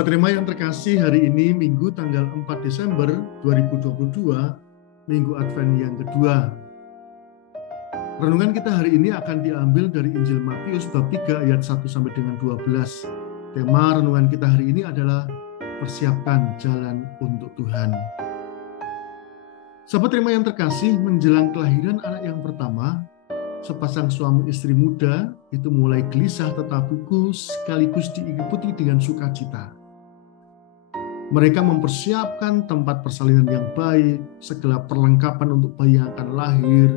Sahabat Rema yang terkasih, hari ini Minggu tanggal 4 Desember 2022, Minggu Advent yang kedua. Renungan kita hari ini akan diambil dari Injil Matius bab 3 ayat 1 sampai dengan 12. Tema renungan kita hari ini adalah persiapkan jalan untuk Tuhan. Sahabat Rema yang terkasih, menjelang kelahiran anak yang pertama, sepasang suami istri muda itu mulai gelisah tetapi sekaligus diikuti dengan sukacita. Mereka mempersiapkan tempat persalinan yang baik, segala perlengkapan untuk bayi yang akan lahir,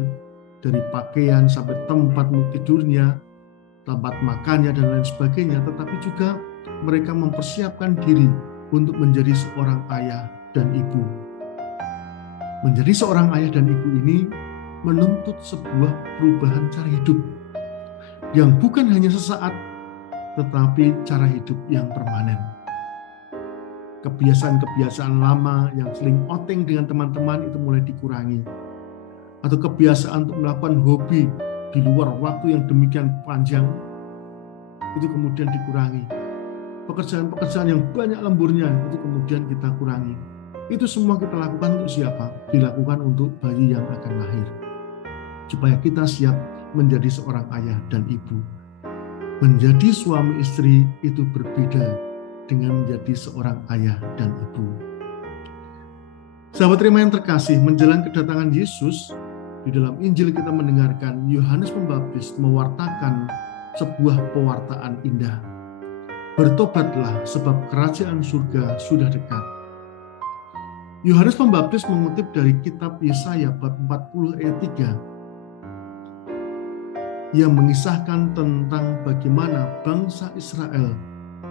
dari pakaian sampai tempat tidurnya, tempat makannya, dan lain sebagainya. Tetapi juga mereka mempersiapkan diri untuk menjadi seorang ayah dan ibu. Menjadi seorang ayah dan ibu ini menuntut sebuah perubahan cara hidup yang bukan hanya sesaat, tetapi cara hidup yang permanen. Kebiasaan-kebiasaan lama yang seling outing dengan teman-teman itu mulai dikurangi. Atau kebiasaan untuk melakukan hobi di luar waktu yang demikian panjang itu kemudian dikurangi. Pekerjaan-pekerjaan yang banyak lemburnya itu kemudian kita kurangi. Itu semua kita lakukan untuk siapa? Dilakukan untuk bayi yang akan lahir. Supaya kita siap menjadi seorang ayah dan ibu. Menjadi suami istri itu berbeda dengan menjadi seorang ayah dan ibu. Sahabat Rema yang terkasih, menjelang kedatangan Yesus, di dalam Injil kita mendengarkan Yohanes Pembaptis mewartakan sebuah pewartaan indah. Bertobatlah sebab kerajaan surga sudah dekat. Yohanes Pembaptis mengutip dari kitab Yesaya bab 40 ayat 3 yang mengisahkan tentang bagaimana bangsa Israel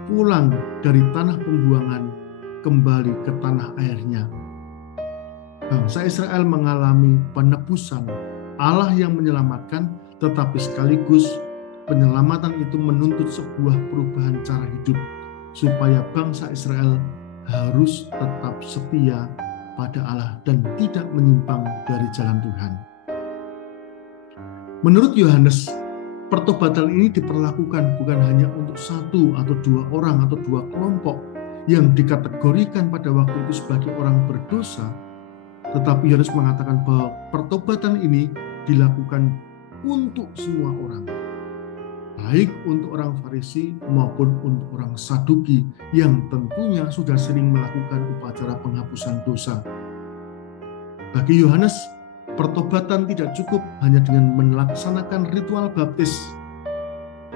pulang dari tanah pembuangan kembali ke tanah airnya. Bangsa Israel mengalami penebusan, Allah yang menyelamatkan, tetapi sekaligus penyelamatan itu menuntut sebuah perubahan cara hidup, supaya bangsa Israel harus tetap setia pada Allah dan tidak menyimpang dari jalan Tuhan. Menurut Yohanes, pertobatan ini diperlakukan bukan hanya untuk satu atau dua orang atau dua kelompok yang dikategorikan pada waktu itu sebagai orang berdosa, tetapi Yohanes mengatakan bahwa pertobatan ini dilakukan untuk semua orang, baik untuk orang Farisi maupun untuk orang Saduki yang tentunya sudah sering melakukan upacara penghapusan dosa. Bagi Yohanes, pertobatan tidak cukup hanya dengan melaksanakan ritual baptis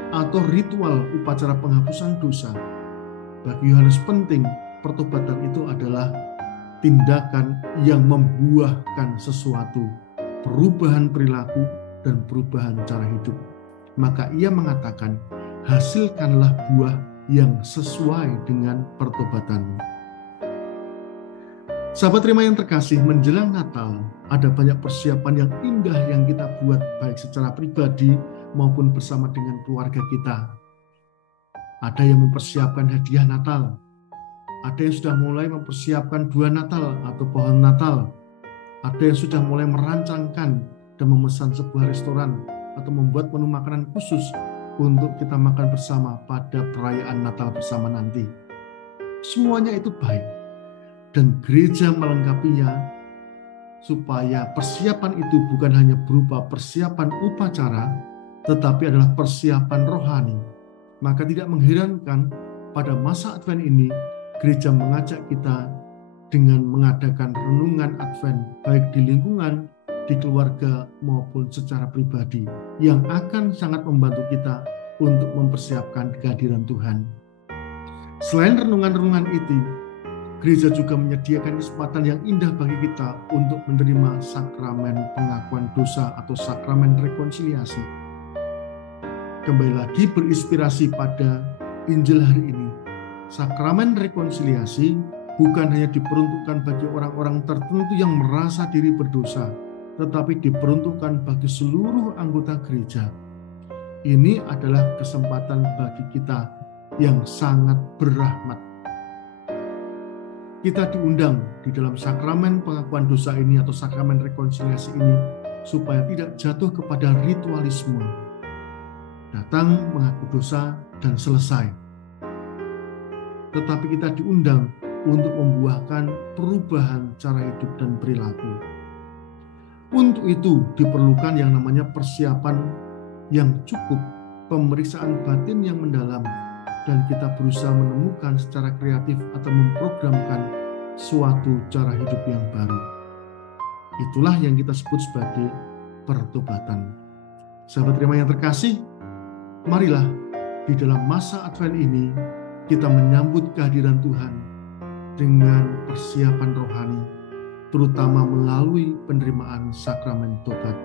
atau ritual upacara penghapusan dosa. Bagi Yohanes penting, pertobatan itu adalah tindakan yang membuahkan sesuatu, perubahan perilaku dan perubahan cara hidup. Maka ia mengatakan, hasilkanlah buah yang sesuai dengan pertobatan. Sahabat Rema yang terkasih, menjelang Natal ada banyak persiapan yang indah yang kita buat baik secara pribadi maupun bersama dengan keluarga kita. Ada yang mempersiapkan hadiah Natal, ada yang sudah mulai mempersiapkan buah Natal atau pohon Natal, ada yang sudah mulai merancangkan dan memesan sebuah restoran atau membuat menu makanan khusus untuk kita makan bersama pada perayaan Natal bersama nanti. Semuanya itu baik. Dan gereja melengkapinya supaya persiapan itu bukan hanya berupa persiapan upacara, tetapi adalah persiapan rohani. Maka tidak mengherankan pada masa Advent ini, gereja mengajak kita dengan mengadakan renungan Advent, baik di lingkungan, di keluarga, maupun secara pribadi, yang akan sangat membantu kita untuk mempersiapkan kehadiran Tuhan. Selain renungan-renungan itu, gereja juga menyediakan kesempatan yang indah bagi kita untuk menerima sakramen pengakuan dosa atau sakramen rekonsiliasi. Kembali lagi berinspirasi pada Injil hari ini. Sakramen rekonsiliasi bukan hanya diperuntukkan bagi orang-orang tertentu yang merasa diri berdosa, tetapi diperuntukkan bagi seluruh anggota gereja. Ini adalah kesempatan bagi kita yang sangat berrahmat. Kita diundang di dalam sakramen pengakuan dosa ini atau sakramen rekonsiliasi ini supaya tidak jatuh kepada ritualisme. Datang, mengaku dosa, dan selesai. tetapi kita diundang untuk membuahkan perubahan cara hidup dan perilaku. Untuk itu diperlukan yang namanya persiapan yang cukup, pemeriksaan batin yang mendalam, dan kita berusaha menemukan secara kreatif atau memprogramkan suatu cara hidup yang baru. Itulah yang kita sebut sebagai pertobatan. Sahabat terima yang terkasih, marilah di dalam masa Advent ini kita menyambut kehadiran Tuhan dengan persiapan rohani, terutama melalui penerimaan sakramen tobat.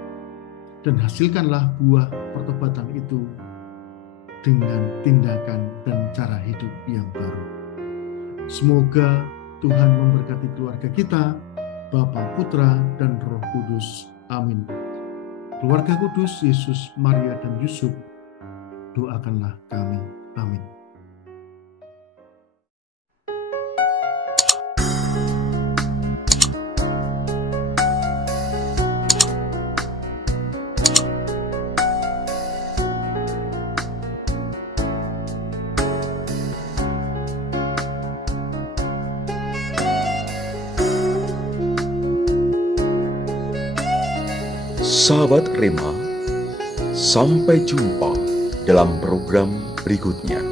Dan hasilkanlah buah pertobatan itu dengan tindakan dan cara hidup yang baru. Semoga Tuhan memberkati keluarga kita, Bapa, Putra, dan Roh Kudus. Amin. Keluarga kudus, Yesus, Maria, dan Yusuf, doakanlah kami. Amin. Sahabat Rema, sampai jumpa dalam program berikutnya.